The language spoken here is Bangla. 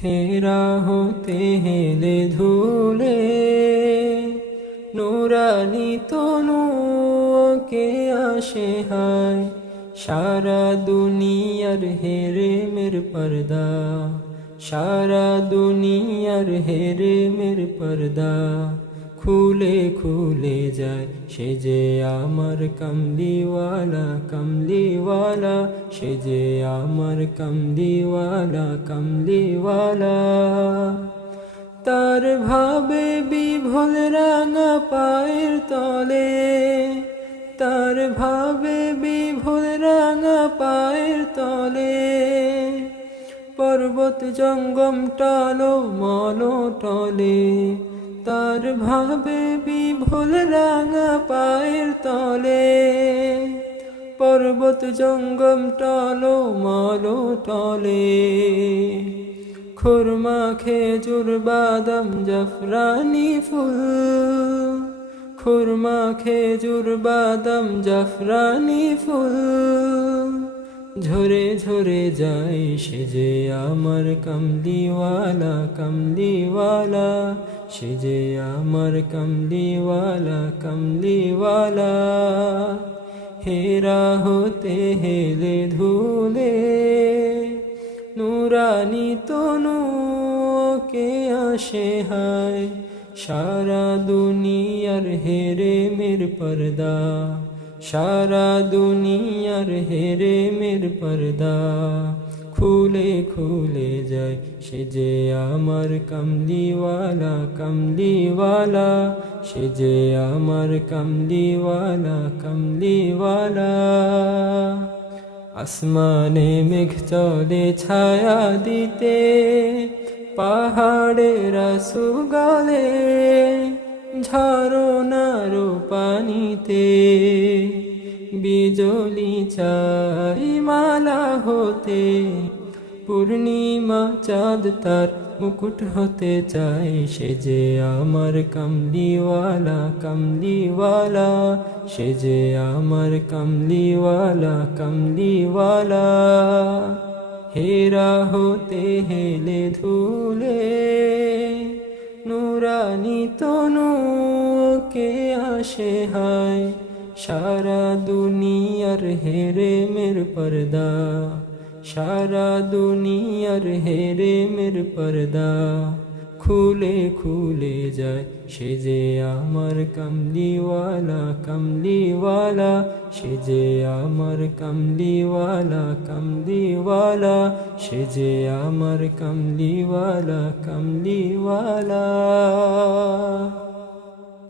হেরা হতে হেলে ধুলে নুরানি তনু কে আসে হায় সারা দুনিয়ার হেরে মের পর্দা সারা দুনিয়ার হেরে মের পর্দা খুলে খুলে যায় সে যে আমার কমলিওয়ালা কমলিওয়ালা সে যে আমার কমলিওয়ালা কমলিওয়ালা তার ভাবে বিভোল রাঙা পায়ের তলে তার ভাবে বিভোল রাঙা পায়ের তলে পর্বত জঙ্গম টালো মলো টলে তার ভাবে বিভোল রাঙা পায়ের তলে পর্বত জঙ্গম টালো মলো টলে খুরমা খেজুর বাদাম জাফরানি ফুল খুরমা খেজুর বাদাম জাফরানি ফুল ঝরে ঝরে যায় সে যে আমার কমলিওয়ালা কমলিওয়ালা সে যে আমার কমলিওয়ালা কমলিওয়ালা হেরা হতে হেলে ধুলে নুরানি তনু কে আসে হায় সারা দুনিয়ার হেরে মের পর্দা সারা দুনিয়ার হেরে মের পর্দা খুলে খুলে যায় সে যে আমার কমলিওয়ালা কমলিওয়ালা সে যে আমার কমলিওয়ালা কমলিওয়ালা আসমানে মেঘ চলে ছায়া দিতে পাহাড়ের সুগলে ঝরনার পানিতে বিজলি চাই মালা হতে পূর্ণিমা চাঁদ তার মুকুট হতে চাই সে যে আমার কমলিওয়ালা কমলিওয়ালা সে যে আমার কমলিওয়ালা কমলিওয়ালা হেরা হতে হেলে ধুলে নুরানি তনু কে আসে হায় সারা দুনিয়ার হেরে মের পর্দা সারা দুনিয়ার হেরে মের পর্দা খুলে খুলে যায় সে যে আমার কমলিওয়ালা কমলিওয়ালা সে যে আমার কমলিওয়ালা কমলিওয়ালা সে যে আমার কমলিওয়ালা কমলিওয়ালা